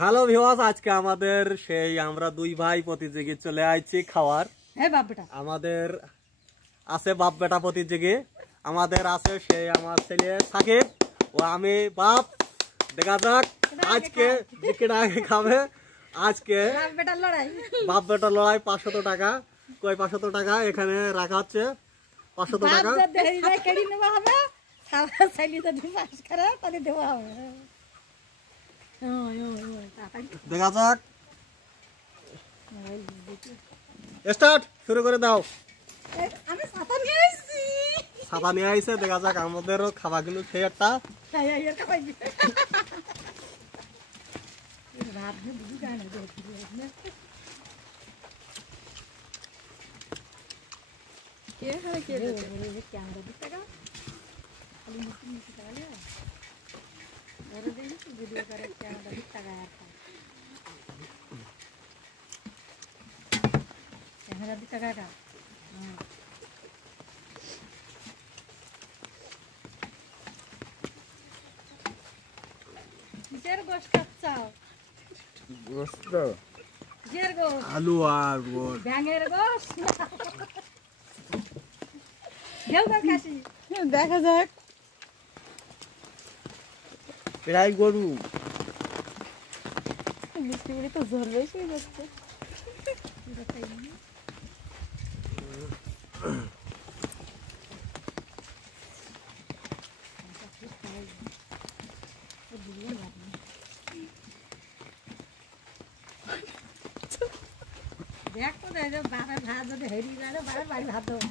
Hello viewers, আজকে আমাদের সেই আমরা দুই ভাই প্রতিযোগী চলে আইছি খাওয়ার। আমাদের আছে বাপ বেটা প্রতিযোগী, আমাদের আছে সেই আমার ছেলে সাকিব ও আমি বাপ। দেখা যাক আজকে চিকেন আগে খাবে। আজকে বাপ বেটা লড়াই 500 টাকা। কই 500 টাকা এখানে রাখা হচ্ছে 500 টাকা। দেখা যাক, স্টার্ট শুরু করে দাও। ছাতা নিয়ে আইছে, দেখা যাক আমাদেরও খাওয়া গেল সেই একটা। আলু আর দেখা যাক প্রায় গরু মিষ্টি গুলি তো ঝোল বেশি যাচ্ছে। দেখ তো বাবার ভাত যদি হেরি যায় বাবার বাড়ি ভাত দেবো।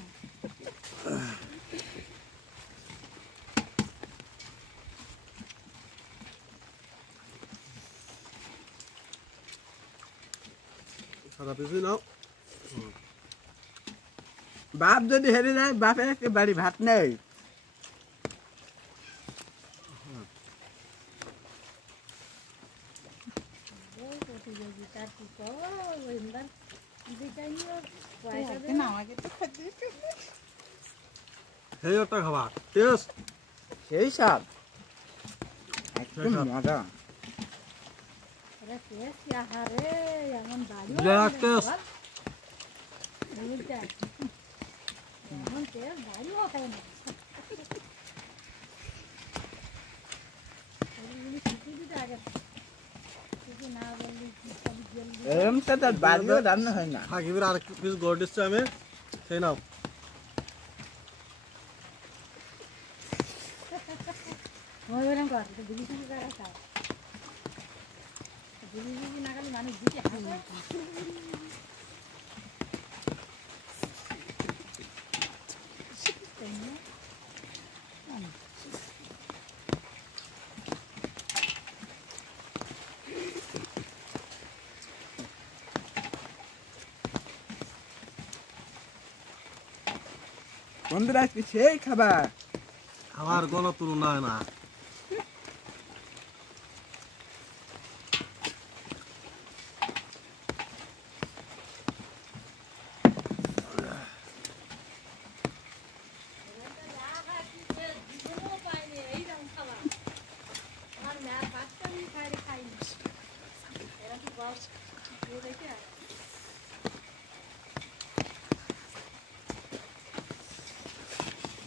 বাপ যদি হেরে যায় বাপের বাড়ি ভাত নেই। খাবার টেস্ট সেই সব একদম মজা। রান্না হয় না। সাকিবের আর পিস গড় দিচ্ছে আমি, সেই নাও। বন্ধুরা আজকে সেই খাবার, খাবার কোনো তুলনা হয় না।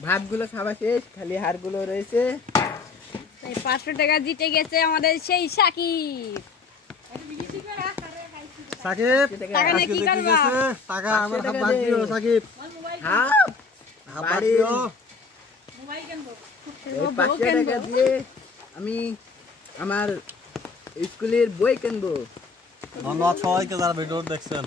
ভাতগুলো খাওয়া শেষ, খালি হাড়গুলো রয়েছে। 500 টাকা জিতে গেছে আমাদের সেই সাকিব। সাকিব টাকা নিয়ে কি করবা? টাকা আমার হাত ভাগ দিও সাকিব। হ্যাঁ বাড়ি মোবাইল কিনবো। 500 টাকা দিয়ে আমি আমার স্কুলের বই কিনবো। ধন্যবাদ সবাইকে যারা ভিডিও দেখছেন।